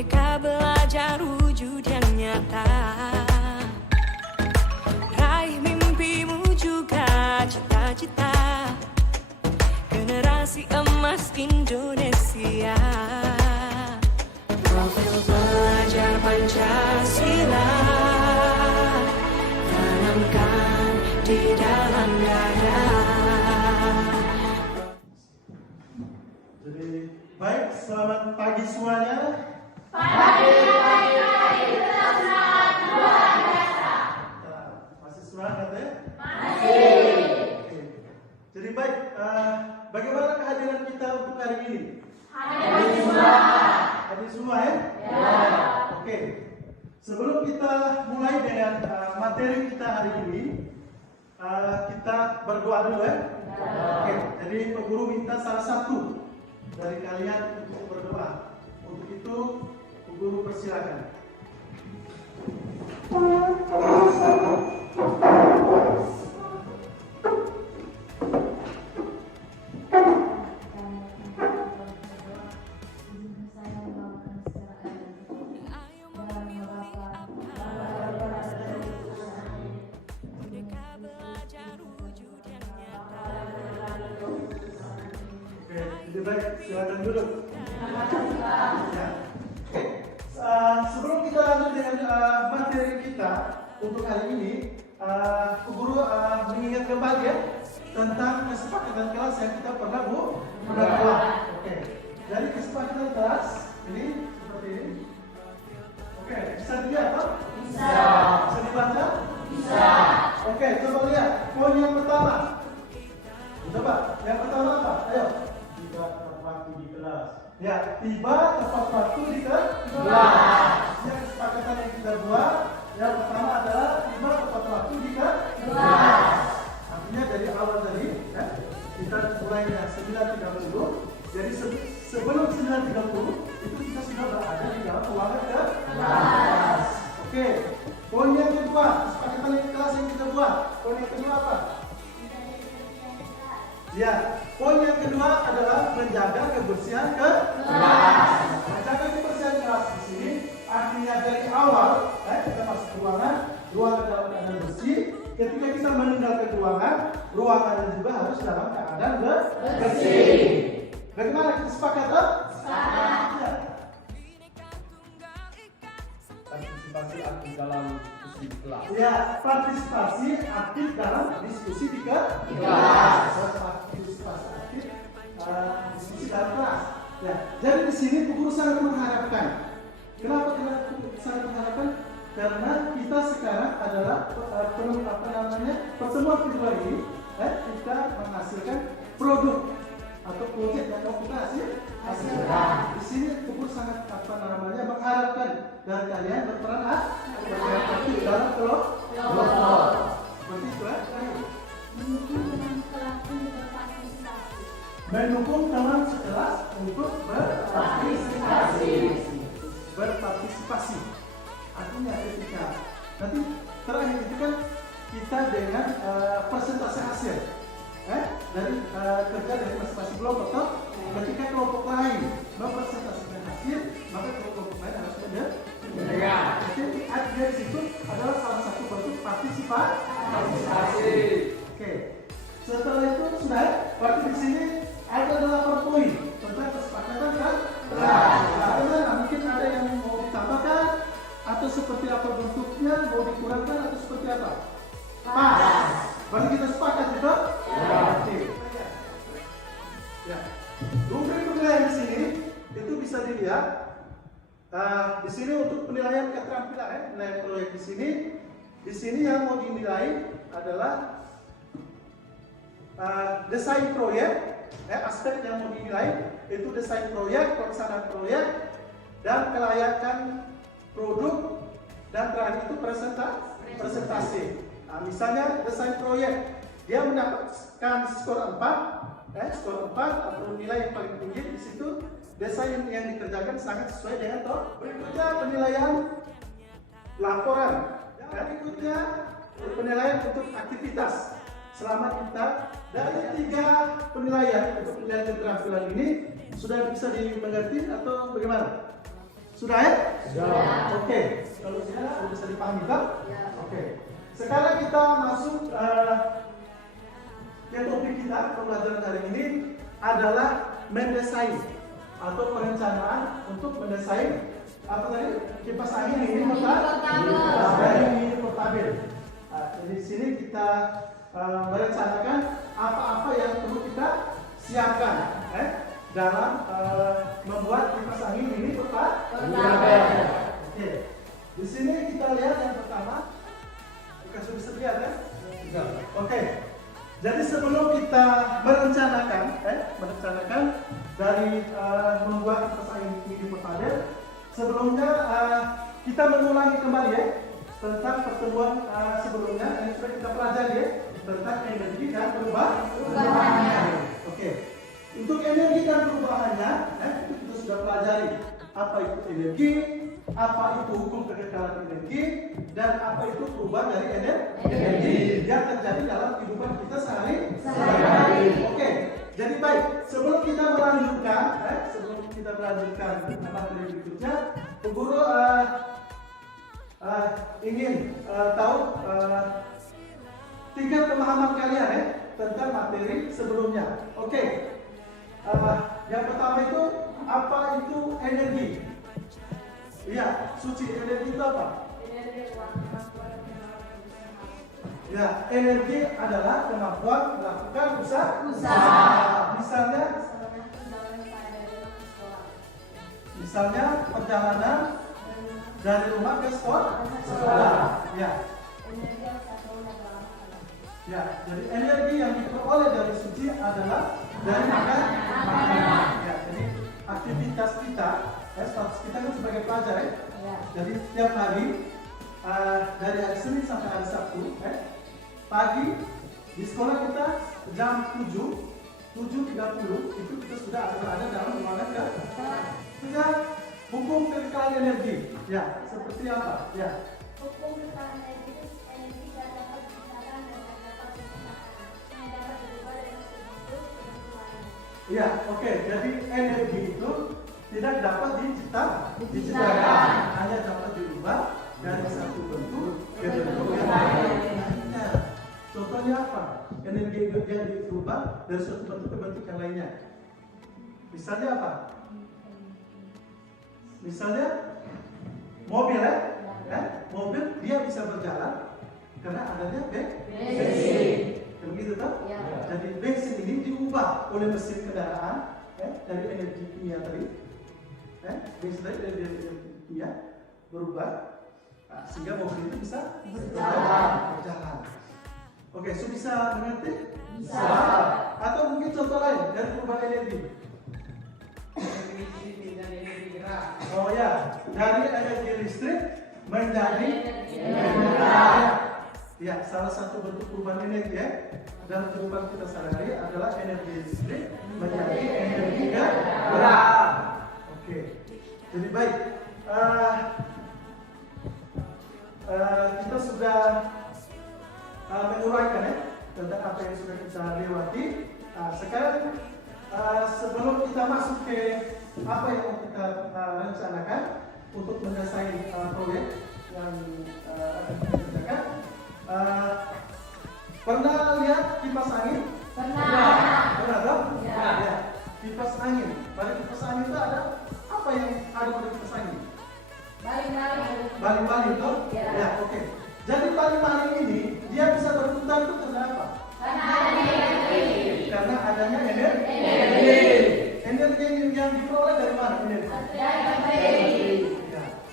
Merdeka belajar wujud yang nyata. Raih mimpimu juga cita-cita. Generasi emas Indonesia. Profil belajar Pancasila tanamkan di dalam dada. Jadi baik, selamat pagi semuanya. Pagi, tetap semangat luar biasa. Masih semangat ya? Masih. Oke. Jadi baik, bagaimana kehadiran kita untuk hari ini? Hadir semua. Hadir semua ya? Ya. Oke. Sebelum kita mulai dengan materi kita hari ini, kita berdoa dulu ya. Oke. Jadi Pak Guru minta salah satu dari kalian untuk berdoa. Untuk itu, Pak Guru persilakan. Jadi baik, silakan duduk. Ya. Oke. Sebelum kita lanjut dengan materi kita untuk hari ini, Guru mengingat kembali ya tentang kesepakatan kelas yang kita pernah buat. Oke. Jadi kesepakatan kelas ini seperti ini. Oke, bisa dilihat toh? Bisa. Bisa dibaca? Bisa. Oke, coba lihat poin yang pertama. Coba, yang pertama apa? Ayo. Tiba tepat waktu di kelas. Ya, tiba tepat waktu di kelas. Yang kesepakatan yang kita buat, yang pertama adalah tiba tepat waktu di kelas. Artinya dari awal tadi, ya, kita mulai dengan 9.30. Jadi sebelum 9.30 itu kita sudah berada di dalam ruangan kelas. Oke, poin yang kedua, kesepakatan yang kelas yang kita buat. Poin yang kedua apa? Ya, poin yang kedua adalah menjaga kebersihan kelas. Menjaga kebersihan kelas di sini artinya dari awal kita masuk ruangan dalam keadaan bersih. Ketika kita meninggalkan ruangan juga harus dalam keadaan bersih. Bagaimana kita sepakat? Ya. Partisipasi aktif dalam diskusi di kelas. Ya, partisipasi aktif dalam diskusi di kelas. Partisipasi aktif diskusi dalam kelas. Ya, jadi di sini Guru sangat mengharapkan. Kenapa sangat mengharapkan? Karena kita sekarang adalah pertemuan kedua ini, kita menghasilkan produk atau proyek yang mau kita hasilkan. Di sini Guru sangat mengharapkan dari kalian berperan aktif dalam kelompok. Seperti itu ya. Mendukung teman sekelas untuk berpartisipasi. Artinya ketika nanti terakhir itu kan kita dengan presentasi hasil dari kerja dari masing-masing kelompok. Ketika kelompok lain mempresentasikan hasil, maka kelompok lain harus mendengar. Jadi dari situ adalah salah satu bentuk partisipasi. Oke. Setelah itu sudah, berarti di sini ada 8 poin tentang kesepakatan kan? Bagaimana? Mungkin ada yang mau ditambahkan atau seperti apa bentuknya, mau dikurangkan atau seperti apa? Pas. Berarti kita sepakat juga? Ya. Oke. Ya. Rubrik penilaian di sini itu bisa dilihat. Di sini untuk penilaian keterampilan, nilai proyek di sini yang mau dinilai adalah desain proyek, aspek yang mau dinilai itu desain proyek, pelaksanaan proyek, dan kelayakan produk, dan terakhir itu presentasi. Misalnya desain proyek, dia mendapatkan skor 4 atau nilai yang paling tinggi di situ. Desain yang dikerjakan sangat sesuai dengan berikutnya penilaian laporan, berikutnya penilaian untuk aktivitas selama kita. Dari 3 penilaian untuk penilaian keterampilan ini sudah bisa dimengerti atau bagaimana? Sudah ya? Sudah. Oke. Kalau sudah bisa dipahami kan? Oke. Sekarang kita masuk ke topik kita pembelajaran hari ini adalah mendesain atau perencanaan untuk mendesain apa tadi? Kipas angin ini portabel. Jadi di sini kita merencanakan apa-apa yang perlu kita siapkan dalam membuat kipas angin ini portabel. Oke. Di sini kita lihat yang pertama. Sudah bisa lihat ya? Oke. Jadi sebelum kita merencanakan dari membuat kipas angin ini portabel, sebelumnya kita mengulangi kembali ya tentang pertemuan sebelumnya yang sudah kita pelajari ya tentang energi dan perubahannya. Oke. Untuk energi dan perubahannya, itu kita sudah pelajari apa itu energi, apa itu hukum kekekalan energi, dan apa itu perubahan dari energi yang terjadi dalam kehidupan kita sehari-hari. Oke. Jadi baik, sebelum kita melanjutkan materi berikutnya, Bu Guru ingin tahu tingkat pemahaman kalian tentang materi sebelumnya. Oke. Yang pertama itu apa itu energi? Iya, Suci, energi itu apa? Ya, energi adalah kemampuan melakukan usaha. Misalnya perjalanan dari rumah ke sekolah. Ya. Ya, jadi energi yang diperoleh dari Suci adalah dari makanan. Ya, jadi aktivitas kita, status kita kan sebagai pelajar ya. Jadi tiap hari dari hari Senin sampai hari Sabtu, pagi di sekolah kita jam 7.30 itu kita sudah ada dalam ruangan kita hukum kekekalan energi. Ya, seperti apa? Ya. Hukum kekekalan energi tidak dapat diciptakan dan tidak dapat diciptakan. Hanya dapat berubah dari satu bentuk ke bentuk lain. Iya, oke. Jadi energi itu tidak dapat diciptakan, hanya dapat diubah dari satu bentuk ke bentuk yang lainnya. Contohnya apa? Energi yang diubah dari satu bentuk ke bentuk yang lainnya. Misalnya apa? Misalnya mobil mobil dia bisa berjalan karena adanya bensin. Begitu toh? Jadi bensin ini diubah oleh mesin kendaraan dari energi kimia tadi. Bensin dari energi kimia berubah sehingga mobil itu bisa berjalan. Oke, so bisa mengerti? Bisa. Atau mungkin contoh lain dari perubahan energi. Oh ya, dari energi listrik menjadi energi gerak. Ya, salah satu bentuk perubahan energi dalam kehidupan kita sehari-hari adalah energi listrik menjadi energi gerak. Oke, jadi baik. Kita sudah menguraikan tentang apa yang sudah kita lewati. Sekarang sebelum kita masuk ke apa yang kita rencanakan untuk mendesain proyek yang akan kita kerjakan, pernah lihat kipas angin? Pernah dong? Ya. Kipas angin. Pada kipas angin itu ada apa yang ada pada kipas angin? Baling-baling toh? Ya, oke. Jadi baling-baling ini dia bisa berputar itu karena apa? Karena adanya energi. Energi yang diperoleh dari mana? Ya,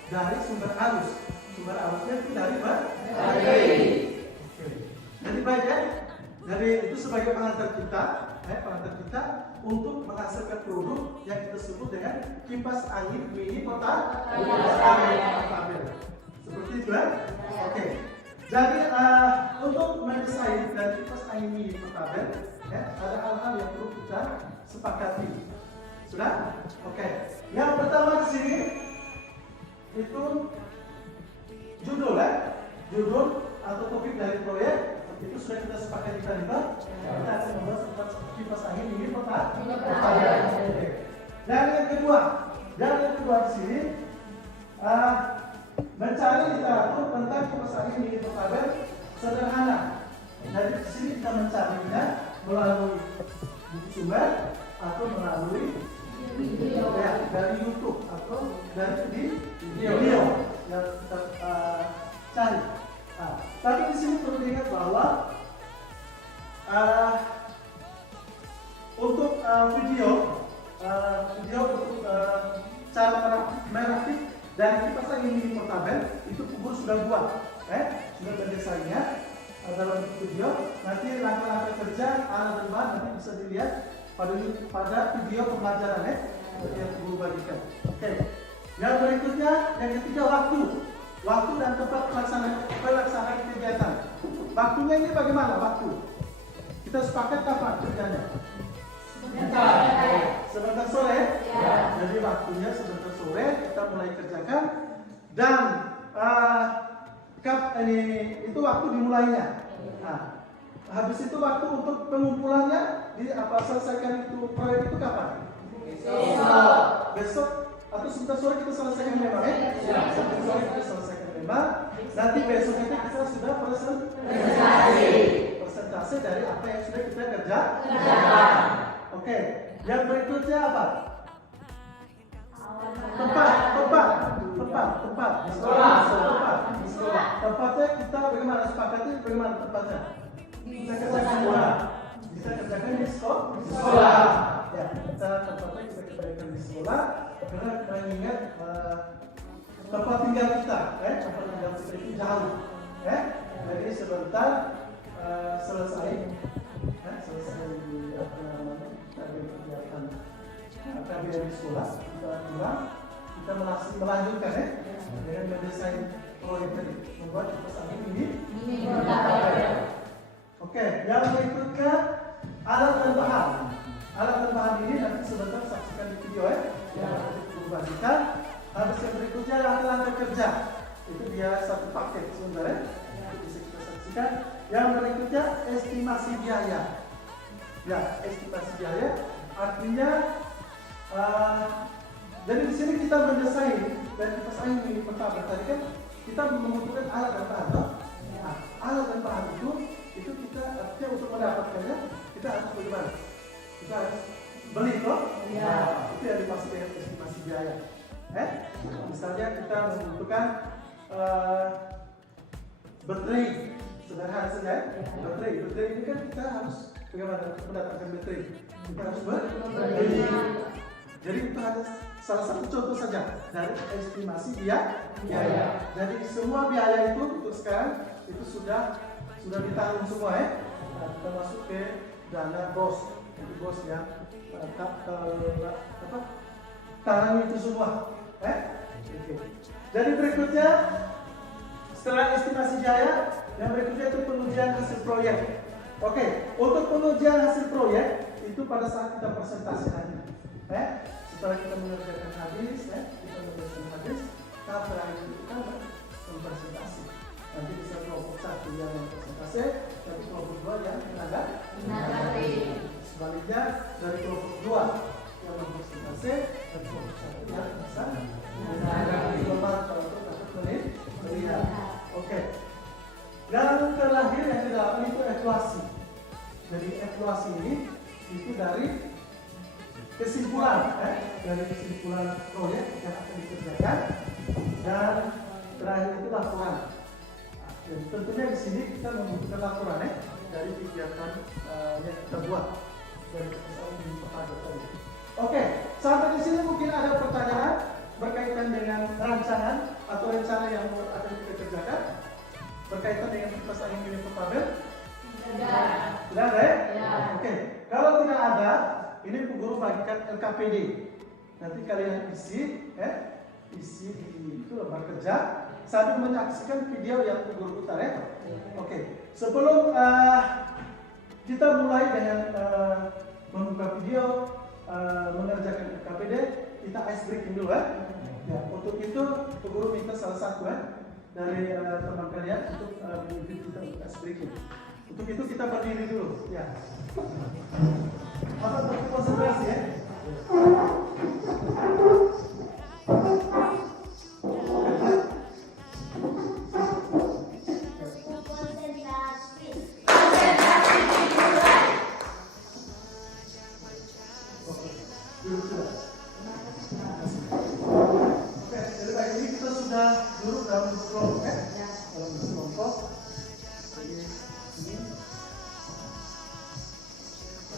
dari sumber arus. Sumber arusnya itu dari baterai. Jadi baik ya. Jadi itu sebagai pengantar kita untuk menghasilkan produk yang kita sebut dengan kipas angin mini portabel. Seperti itu ya. Oke. Jadi untuk mendesain dan kipas angin mini portabel, ada hal-hal yang perlu kita sepakati. Sudah? Oke. Yang pertama di sini itu judul atau topik dari proyek itu sudah kita sepakati tadi kan? Kita akan membahas tentang kipas angin mini portabel. Dan yang kedua di sini mencari literatur tentang kipas angin mini portable sederhana. Dari sini kita mencarinya melalui buku sumber atau melalui video ya, dari YouTube atau dari video yang kita cari. Tapi di sini perlu diingat bahwa untuk video untuk cara merakit dari kipas angin mini portable itu Pugur sudah buat, sudah mendesainnya dalam video. Nanti langkah-langkah kerja alat dan bahan nanti bisa dilihat pada video pembelajaran yang Pugur bagikan. Oke. Yang berikutnya, yang ketiga, waktu dan tempat pelaksanaan kegiatan. Waktunya ini bagaimana waktu? Kita sepakat kapan kerjanya? Sebentar sore. Ya. Jadi waktunya sebentar sore kita mulai kerjakan dan itu waktu dimulainya. Habis itu waktu untuk pengumpulannya selesaikan itu proyek itu kapan? Besok atau sebentar sore kita selesaikan memang sebentar sore kita selesaikan memang. Nanti besok itu kita sudah presentasi dari apa yang sudah kita kerjakan. Oke, yang berikutnya apa? Tempat. Di sekolah. Tempatnya kita bagaimana sepakatnya? Bagaimana tempatnya? Bisa kerjakan di sekolah. Ya, tempatnya kita kerjakan di sekolah. Karena mengingat tempat tinggal kita, itu jauh. Jadi sebentar selesai kegiatan KBR di sekolah, kita pulang, kita melanjutkan dengan mendesain proyek tadi, membuat kipas angin mini portable. Oke, yang berikutnya alat dan bahan. Alat dan bahan ini nanti sebentar saksikan di video yang nanti dibagikan. Habis yang berikutnya langkah-langkah kerja, itu dia satu paket sebenarnya, itu bisa kita saksikan. Yang berikutnya estimasi biaya. Ya, estimasi biaya artinya jadi di sini kita mendesain dan kipas angin mini portable tadi kan kita membutuhkan alat dan bahan. Alat dan bahan itu kita artinya untuk mendapatkannya kita harus bagaimana? Kita harus beli toh? Ya. Itu yang dimaksud dengan estimasi biaya. Misalnya kita membutuhkan baterai sederhana saja. Baterai ini kan kita harus bagaimana mendatangkan baterai? Kita harus beli. Jadi itu hanya salah satu contoh saja dari estimasi biaya. Jadi semua biaya itu untuk sekarang itu sudah ditanggung semua Nah, kita masuk ke dana BOS. Itu BOS yang tanggung itu semua. Oke. Jadi berikutnya setelah estimasi biaya, yang berikutnya itu pengujian hasil proyek. Oke, untuk pengujian hasil proyek itu pada saat kita presentasi nanti. Setelah kita mengerjakan habis, tahap terakhir kita presentasi. Nanti bisa kelompok 1 yang presentasi, nanti kelompok 2 yang menanggapi. Sebaliknya dari kelompok 2 yang presentasi, dan kelompok 1 yang bisa menanggapi. Kalau itu dapat melihat. Oke. Dan terakhir yang ke-8 itu evaluasi. Jadi evaluasi ini itu dari kesimpulan, dari kesimpulan proyek yang akan dikerjakan, dan terakhir itu laporan. Jadi tentunya di sini kita membutuhkan laporan dari kegiatan yang kita buat dari kesalahan di portable tadi. Oke, sampai di sini mungkin ada pertanyaan berkaitan dengan rancangan atau rencana yang akan kita kerjakan berkaitan dengan kipas angin mini portable. Tidak ada ya? Oke, kalau tidak ada, ini Bu Guru bagikan LKPD. Nanti kalian isi di itu lembar kerja sambil menyaksikan video yang Bu Guru putar Oke, sebelum kita mulai dengan membuka video mengerjakan LKPD, kita ice breaking dulu Ya, untuk itu Bu Guru minta salah satu dari teman kalian untuk memimpin kita untuk ice breaking. Untuk itu kita berdiri dulu ya. Apa konsentrasi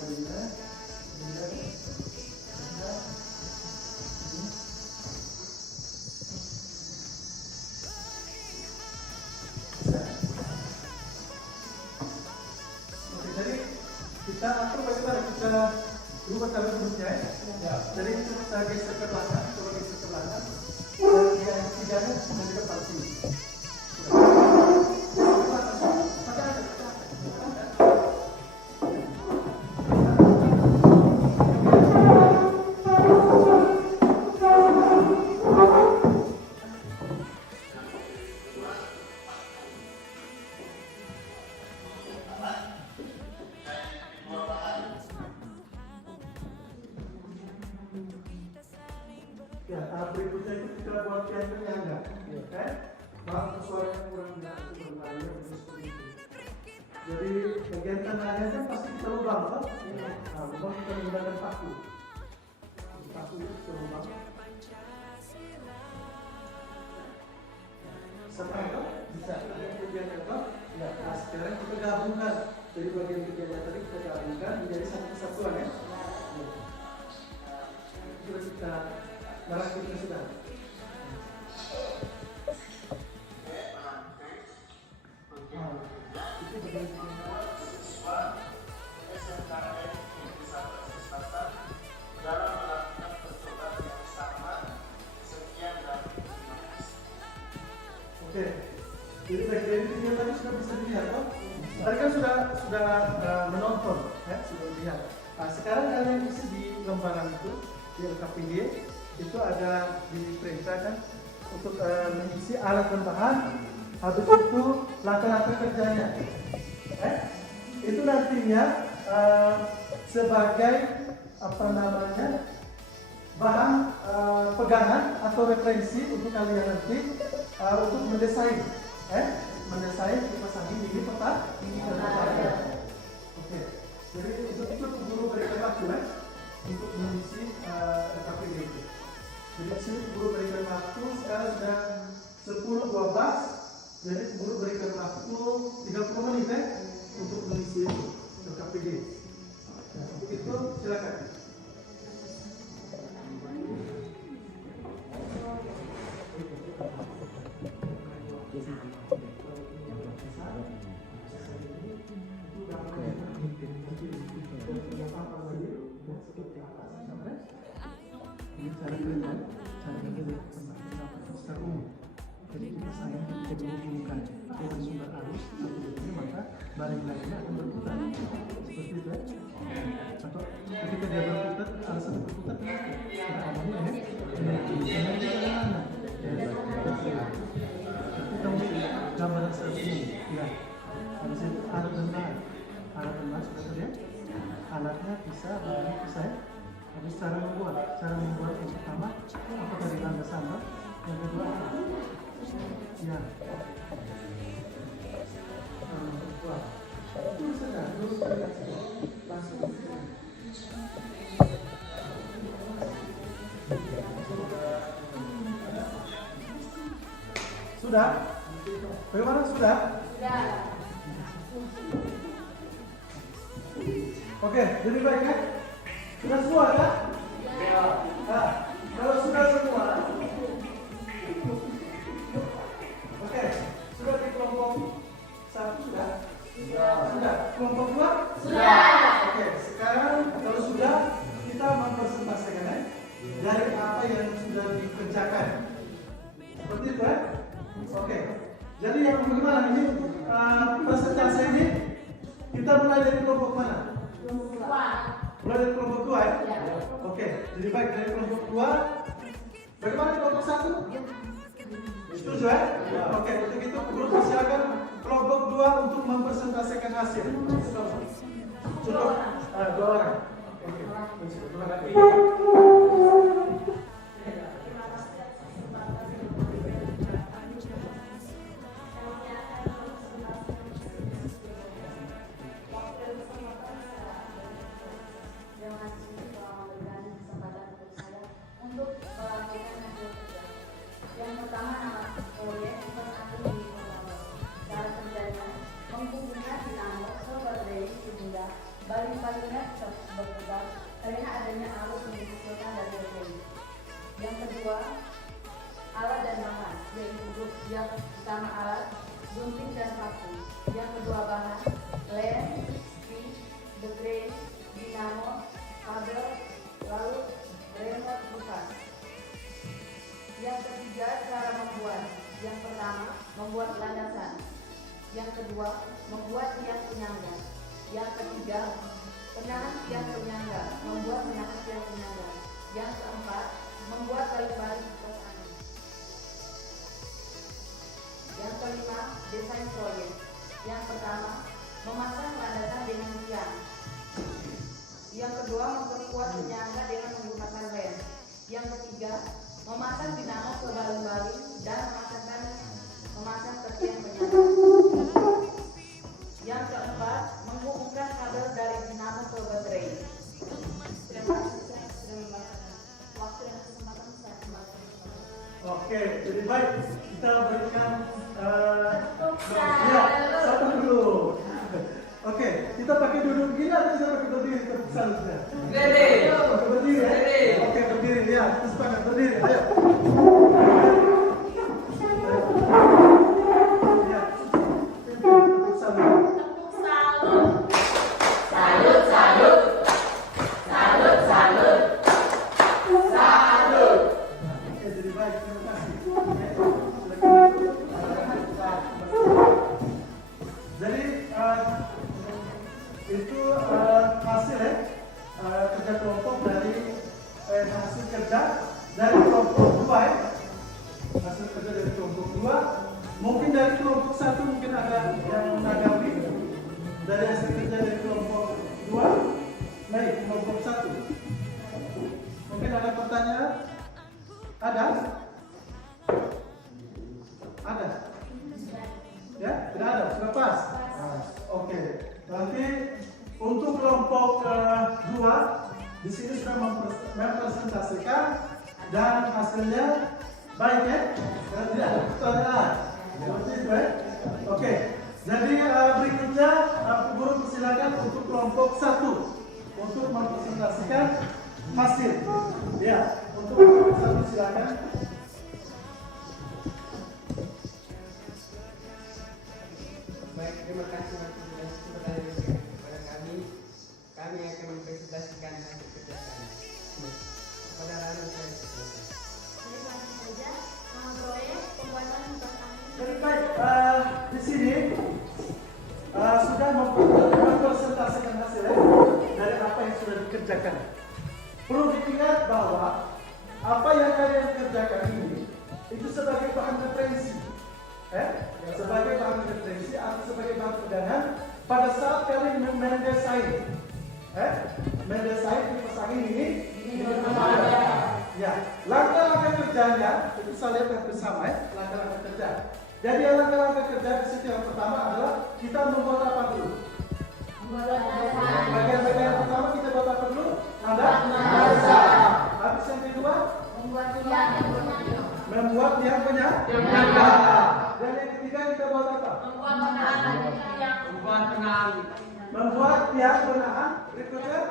Oke, jadi kita atur bagaimana kita rubah tabel bentuknya ya. Jadi kita geser ke belakang, coba geser ke belakang. Dan yang tiganya sudah di depan sini. Ya, tahap berikutnya itu kita buat yang penyangga, kan? Maaf suaranya kurang jelas itu berbahaya seperti itu. Jadi bagian tengahnya kan pasti kita lubang, kan? Nah, lubang kita menggunakan paku. Paku itu kita lubang. Sampai itu bisa. Ada bagian itu. Ya, nah sekarang kita gabungkan. Jadi bagian bagiannya tadi kita gabungkan menjadi satu kesatuan ya. Sudah kita merakitnya sudah. Itu bagian Oke, jadi bagian video tadi sudah bisa dilihat, toh? Tadi kan sudah menonton, ya, sudah dilihat. Nah, sekarang kalian isi di lembaran itu, di LKPD, itu ada diperintahkan untuk mengisi alat dan bahan, habis itu langkah-langkah kerjanya. Itu nantinya sebagai apa namanya bahan pegangan atau referensi untuk kalian nanti untuk mendesain, mendesain kipas angin ini peta ini kerjanya. Oke, jadi untuk itu guru berikan waktu untuk mengisi LKPD itu. Jadi sini guru berikan waktu sekarang sudah 10.12, jadi guru berikan waktu 30 menit untuk mengisi LKPD. Nah, untuk itu silakan. Ini cara kerja, secara umum. Jadi kita sayang ketika dihubungkan dengan sumber arus atau begini maka barang lainnya akan berputar seperti itu ya. Atau ketika dia berputar, arus itu berputar kita awalnya ya. Jangan di mana? Tapi kamu gambaran seperti ini. Ya. Habis itu alat benar sudah terlihat. Alatnya bisa, barangnya bisa ya. Habis cara membuat yang pertama apa tadi tanda sama, yang kedua ya itu sudah langsung sudah bagaimana sudah oke jadi baik ya. Sudah semua kan? Ya. Nah, kalau sudah semua, oke, sudah di kelompok 1 sudah? Sudah. Kelompok 2? Sudah. Oke, sekarang kalau sudah kita mempresentasikan dari apa yang sudah dikerjakan. Seperti itu ya? Oke. Jadi yang bagaimana ini presentasi ini kita mulai dari kelompok mana? Kelompok 2. Mulai dari kelompok 2 ya? Ya. Oke, jadi baik dari kelompok 2. Bagaimana kelompok 1? Setuju ya? Ya. Oke, untuk itu guru persilakan kelompok 2 untuk mempresentasikan hasil. Cukup 2 orang. Oke. Terima kasih. Baling-balingnya tetap bergerak karena adanya arus yang dihasilkan dari baterai. Yang kedua, alat dan bahan, yaitu yang pertama alat, gunting dan paku. Yang kedua bahan, lem, spin, baterai, dinamo, kabel, lalu remote buka. Yang ketiga, cara membuat. Yang pertama, membuat landasan. Yang kedua, membuat tiang penyangga. Yang ketiga, penahan tiang penyangga, membuat penahan tiang penyangga. Yang keempat, membuat baling-baling kipas angin. Yang kelima, desain proyek. Yang pertama, memasang landasan dengan tiang. Yang kedua, memperkuat penyangga dengan menggunakan lem. Yang ketiga, memasang dinamo ke baling-baling dan memasang ke tiang penyangga. Yang keempat, menghubungkan kabel dari dinamo ke baterai. Terima kasih sudah membahas waktu dan kesempatan saya kembali. Oke, jadi baik kita berikan Ya, satu dulu. Oke, kita pakai duduk gini atau kita pakai berdiri tepuk salutnya? Berdiri. Pakai berdiri ya? Berdiri. Oke, berdiri ya. Terus pakai berdiri, ayo. Ya. Tepuk salut. Oke, jadi baik, terima kasih. Jadi itu hasil kerja kelompok dari hasil kerja dari kelompok 2 ya. Hasil kerja dari kelompok 2. Mungkin dari kelompok 1 mungkin ada yang menanggapi dari hasil kerja dari kelompok 2. Baik, kelompok 1. Mungkin ada pertanyaan? Ada? Ada? Ya, tidak ada, sudah pas. Oke, nanti untuk kelompok 2 di sini sudah mempresentasikan dan hasilnya baik ya. Tidak ada pertanyaan. Seperti itu ya. Oke, jadi berikutnya guru persilakan untuk kelompok 1 untuk mempresentasikan hasil. Ya, untuk kelompok 1 silakan. Baik, terima kasih kepada kami. Kami akan mempresentasikan hasil kerja kami. Pada Rano saya selesai. Jadi langsung saja proyek pembuatan kipas angin. Jadi baik, di sini sudah mempresentasikan hasilnya dari apa yang sudah dikerjakan. Perlu diingat bahwa apa yang kalian kerjakan ini itu sebagai bahan referensi, sebagai bahan referensi atau sebagai bahan pegangan pada saat kalian mendesain, mendesain kipas angin ini. Ya, langkah-langkah kerjanya itu saya lihat bersama ya, langkah-langkah kerja. Jadi langkah-langkah kerja di situ yang pertama adalah kita membuat apa dulu? Bagian-bagian yang pertama kita buat apa dulu? Landasan. Habis yang kedua? Membuat tiang yang penyangga. Membuat tiang penyangga. Dan yang ketiga kita buat apa? Membuat penahan tiang. Membuat tiang penahan. Berikutnya?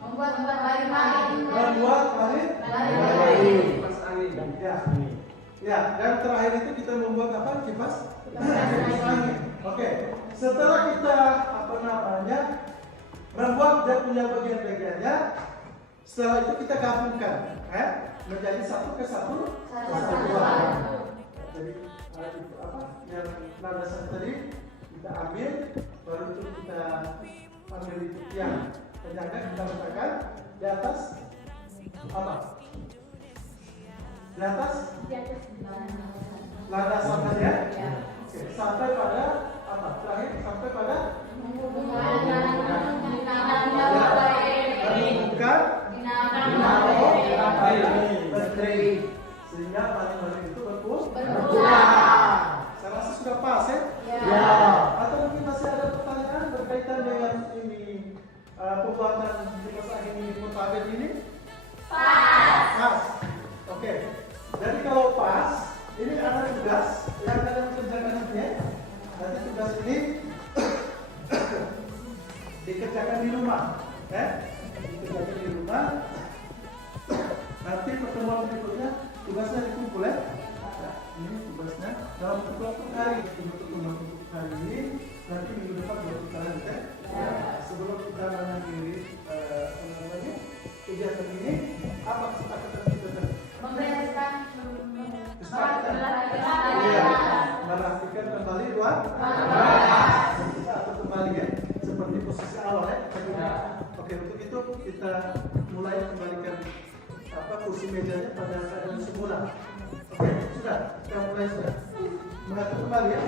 Membuat baling-baling. Membuat baling. Kipas angin. Ya, dan terakhir itu kita membuat apa? Kipas angin. Oke. Setelah kita membuat dia punya bagian-bagiannya, setelah itu kita gabungkan, menjadi satu kesatuan. Jadi itu apa? Yang landasan tadi kita ambil, baru itu kita ambil itu tiang penyangga kita letakkan di atas apa? Di atas landasan tadi ya. Oke, sampai pada apa? Terakhir sampai pada menemukan baterai sehingga baling-baling itu berputar. Saya rasa sudah pas ya? Ya. Atau mungkin masih ada pertanyaan berkaitan dengan ini pembuatan kipas angin ini portabel ini? Pas. Oke. Jadi kalau pas, ini ada tugas yang kalian kerjakan nanti ya. Nanti tugas ini dikerjakan di rumah, dikerjakan di rumah. Nanti pertemuan berikutnya tugasnya dikumpul ya. Nah, ini tugasnya dalam kelompok hari untuk hari ini. Nanti minggu depan berjalan ya. Sebelum kita mengakhiri kegiatan ini, apa kesepakatan kita tadi? Merapikan kembali dua atau kembali ya, seperti posisi awal ya. Oke, untuk itu kita mulai kembalikan kursi mejanya pada keadaan semula. Oke, sudah, kita mulai sudah mengatur kembali ya.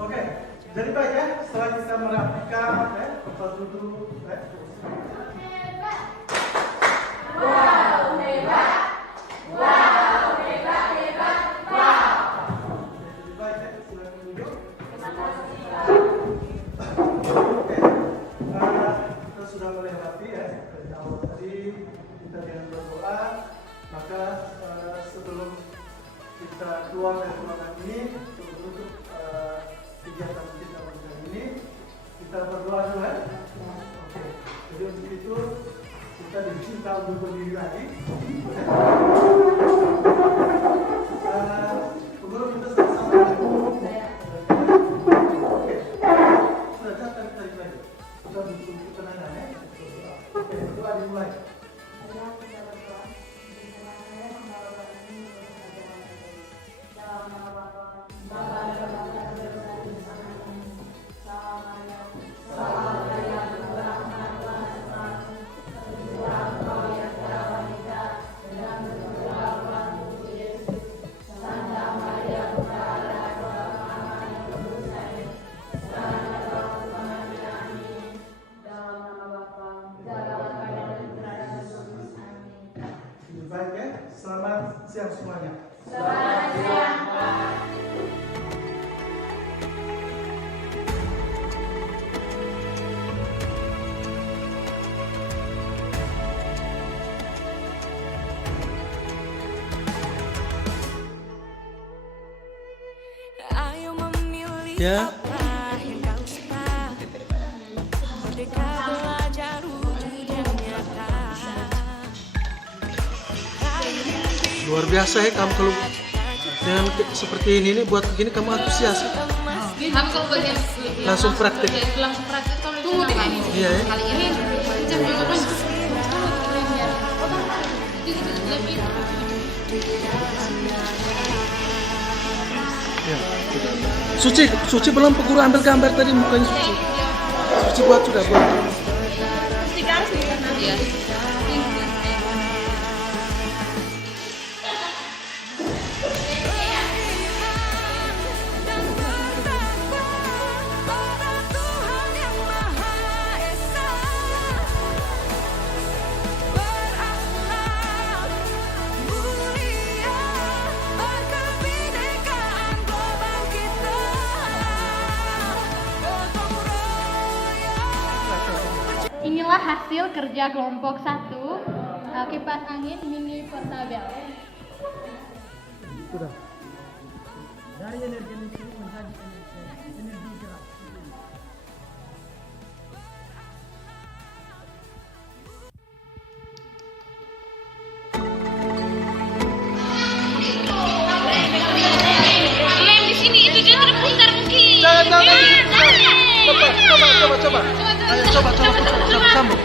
Oke, jadi baik ya, setelah kita merapikan tempat duduk Wow, hebat. Wow, hebat, hebat. Wow. Jadi baik ya, silakan duduk. Terima kasih. Oke, kita sudah mulai rapi ya. Dari awal tadi kita dengan berdoa, maka sebelum kita keluar dari ruangan ini untuk menutup kegiatan kita pada hari ini, kita berdoa dulu ya. Oke, jadi untuk itu kita diminta untuk berdiri lagi. Pengurus kita sama-sama. Oke, sudah datang tarik lagi. Kita butuh ketenangan ya. Oke, berdoa dimulai. Baik ya, selamat siang semuanya. Selamat siang, Pak. Ayo memilih Ya. apa yang kau suka. Merdeka belajar wujud yang nyata. Luar biasa ya kamu kalau dengan seperti ini nih, buat begini kamu antusias ya? Kami kalau bagian Langsung praktik. langsung praktik kalau tunggu deh ini. Iya ya. Kali ini jam juga kan. Lebih Ya. Suci belum guru ambil gambar tadi mukanya Suci. Suci buat sudah buat. ya. Tuhan yang Maha Esa, berakhlak mulia, berkebinekaan global kita, gotong royong. Inilah hasil kerja kelompok 1 kipas angin mini portabel. Sudah. Dari energi listrik menjadi energi gerak. Lem di sini itu dia terputar mungkin. Jangan. Coba. Ayo coba sambung.